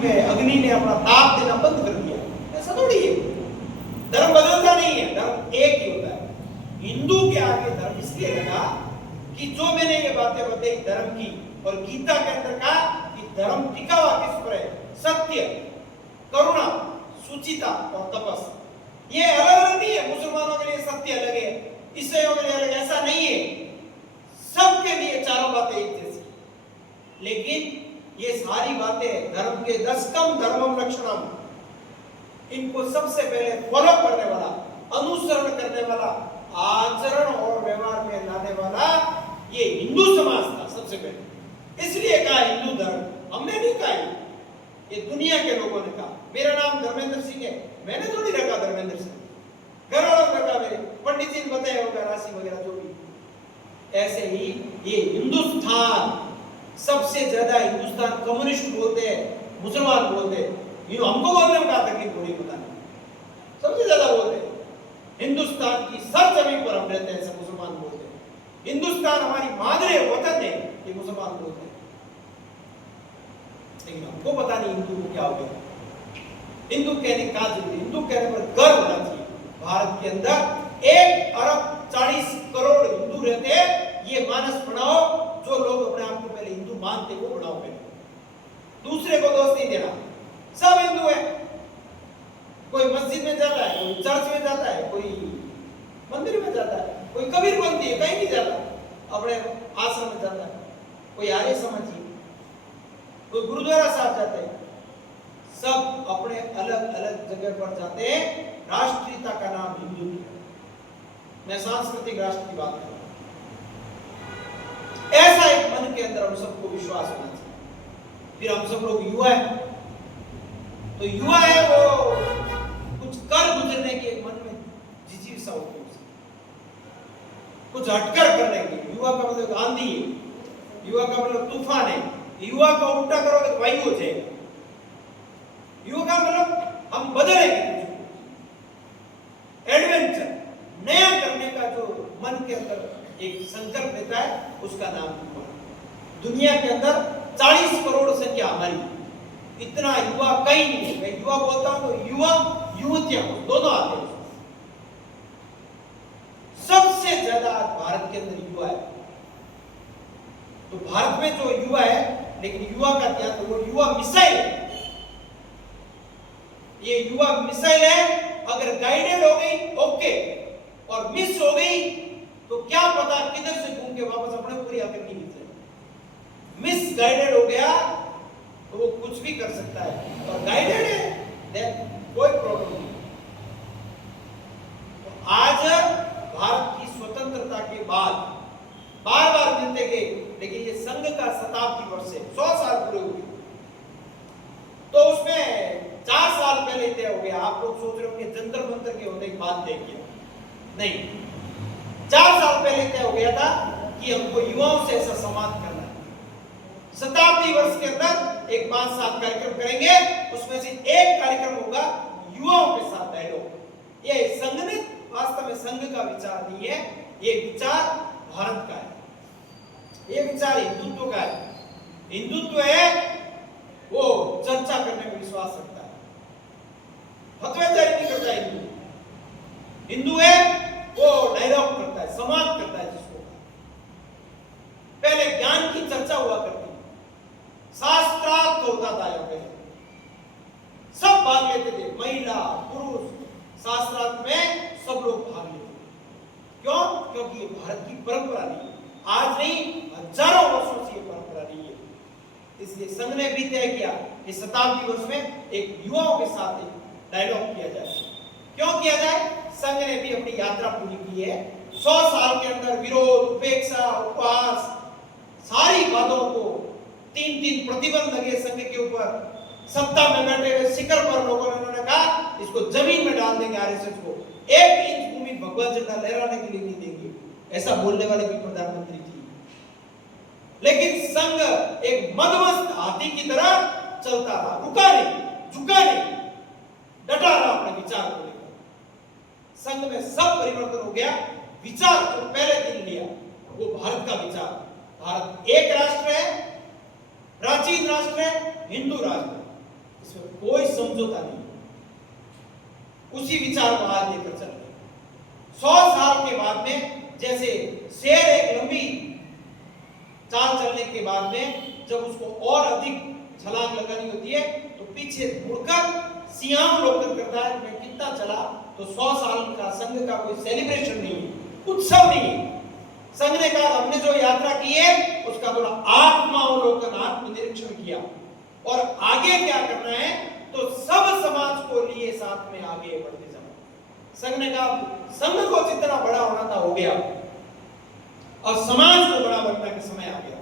में अग्नि ने अपना ताप देना बंद कर दिया। ऐसा थोड़ी है, धर्म बदलता नहीं है, धर्म एक ही होता है। हिंदू के आगे धर्म इसलिए लगा कि जो मैंने ये बातें बताई धर्म की, और गीता के अंदर कहा कि धर्म टिका हुआ किस पर है? सत्य, करुणा, सुचिता और तपस। ये अलग अलग नहीं है, मुसलमानों के लिए सत्य अलग है, ईसाइयों के लिए अलग, ऐसा नहीं है। सबके लिए चारों बातें एक जैसी। लेकिन ये सारी बातें धर्म के 10 धर्मम लक्षणम, इनको सबसे पहले फॉलो करने वाला, अनुसरण करने वाला, आचरण और व्यवहार में लाने वाला ये हिंदू समाज था सबसे पहले। इसलिए कहा हिंदू धर्म, हमने नहीं कहा, ये दुनिया के लोगों ने कहा। मेरा नाम धर्मेंद्र सिंह है, मैंने थोड़ी रखा धर्मेंद्र सिंह, घर वालों ने रखा, मेरे पंडित जी ने बताया होगा, राशि वगैरह जो भी। ऐसे ही ये हिंदुस्तान, सबसे ज्यादा हिंदुस्तान कम्युनिस्ट बोलते हैं, मुसलमान बोलते हैं। ये हमको बोलने में कहा तकलीफ थोड़ी, पता नहीं, सबसे ज्यादा बोलते हैं। हिंदुस्तान की सर जमीन पर हम रहते हैं, सब मुसलमान बोलते हैं। हिंदुस्तान हमारी मादरे वतन है, ये मुसलमान बोलते हैं। लेकिन हमको पता नहीं हिंदू को क्या हो गया। हिंदू कहने का जरूरी, हिंदू कहने पर गर्व होना चाहिए। भारत के अंदर 1 अरब 40 करोड़ हिंदू रहते हैं। ये मानस बनाओ, जो लोग अपने आप को पहले हिंदू मानते वो बनाओ पहले, दूसरे को दोष नहीं देना। सब हिंदू है, कोई मस्जिद में जाता है, कोई चर्च में जाता है, कोई मंदिर में जाता है, कोई कबीरपंथी है, कहीं नहीं जाता, अपने आश्रम में जाता है, कोई आर्य समाजी, कोई गुरुद्वारा साहब जाते हैं। सब अपने अलग अलग जगह पर जाते हैं। राष्ट्रीयता का नाम हिंदुत्व। मैं सांस्कृतिक राष्ट्र की बात कर रहा हूं। ऐसा एक मन के अंदर हम सबको विश्वास होना चाहिए। फिर हम सब लोग युवा है, तो युवा है वो कुछ कर गुजरने के मन में जिजीविसा होती है, कुछ हटकर करने की। युवा का मतलब आंधी है, युवा का मतलब तूफान है। युवा का उल्टा करोगे तो वायु हो जाएगा। युवा का मतलब हम बदलेंगे, एडवेंचर, नया करने का जो मन के अंदर एक संकल्प लेता है, उसका नाम युवा। दुनिया के अंदर 40 करोड़ संख्या हमारी, इतना युवा कहीं नहीं है। मैं युवा बोलता हूं तो युवा युवतियां दोनों आते हैं। सबसे ज्यादा भारत के अंदर युवा है। तो भारत में जो युवा है, लेकिन युवा का क्या, तो वो युवा मिसाइल है। ये युवा मिसाइल है, अगर गाइडेड हो गई ओके, और मिस हो गई तो क्या पता किधर से घूम के वापस अपने पूरी आकर की मिल जाए। मिस गाइडेड हो गया तो वो कुछ भी कर सकता है, और गाइडेड है देन कोई प्रॉब्लम नहीं। तो आज भारत की स्वतंत्रता के बाद बार बार मिलते गए, लेकिन ये संघ का शताब्दी वर्ष है, 100 साल पूरे हो गए। तो उसमें 4 साल पहले तय हो गया। आप लोग सोच रहे होंगे जंतर मंतर के होने के बाद तय किया, नहीं, 4 साल पहले तय हो गया था कि हमको युवाओं से ऐसा संवाद करना है। शताब्दी वर्ष के अंदर एक 5-7 कार्यक्रम करेंगे, उसमें से एक कार्यक्रम होगा युवाओं के साथ डायलॉग। ये संघ ने, वास्तव में संघ का विचार नहीं है, ये विचार भारत का है, ये विचार हिंदुत्व का है। हिंदुत्व है वो चर्चा करने में विश्वास रखता है, फतवे जारी नहीं करता। हिंदू है वो डायलॉग करता है, संवाद करता है। जिसको पहले ज्ञान की चर्चा हुआ करती, शास्त्रार्थ होता था यहाँ पे, सब भाग लेते थे, महिला पुरुष, शास्त्रार्थ में सब लोग भाग लेते थे। क्यों? क्योंकि ये भारत की परंपरा नहीं है, आज नहीं, हजारों वर्षों से ये परंपरा नहीं है। इसलिए संघ ने भी तय किया कि शताब्दी वर्ष में एक युवाओं के साथ एक डायलॉग किया जाए। क्यों किया जाए? संघ ने भी अपनी यात्रा पूरी की है। 100 साल के अंदर विरोध, उपेक्षा, उपवास, सारी बातों को 3-3 प्रतिबंध लगे संघ के ऊपर। सत्ता में बैठे हुए शिखर पर लोगों ने कहा इसको जमीन में डाल देंगे, आरएसएस को 1 इंच भूमि भगवा झंडा लहराने के लिए नहीं देंगे। ऐसा बोलने वाले भी प्रधानमंत्री थी। लेकिन संघ एक मदमस्त हाथी की तरह चलता रहा, रुका नहीं, झुका नहीं, डटा रहा अपने विचार को लेकर। संघ में सब परिवर्तन हो गया। विचार जो पहले दिन लिया वो भारत का विचार। भारत एक राष्ट्र है, प्राचीन राष्ट्र है, हिंदू राष्ट्र है। समझौता नहीं, उसी विचार को आज लेकर चल रहे। 100 साल के बाद में जैसे शेर एक लंबी चाल चलने के बाद में जब उसको और अधिक छलांग लगानी होती है तो पीछे मुड़कर सियांवलोकन करता है मैं कितना चला। तो 100 साल का संघ का कोई सेलिब्रेशन नहीं, उत्सव नहीं है। संघ ने कहा हमने जो यात्रा की है उसका थोड़ा आत्मावलोकन, आत्मनिरीक्षण किया और आगे क्या करना है तो सब समाज को लिए साथ में आगे बढ़ते जाओ। संघ ने कहा संघ को जितना बड़ा होना था हो गया और समाज को बड़ा बनने का समय आ गया।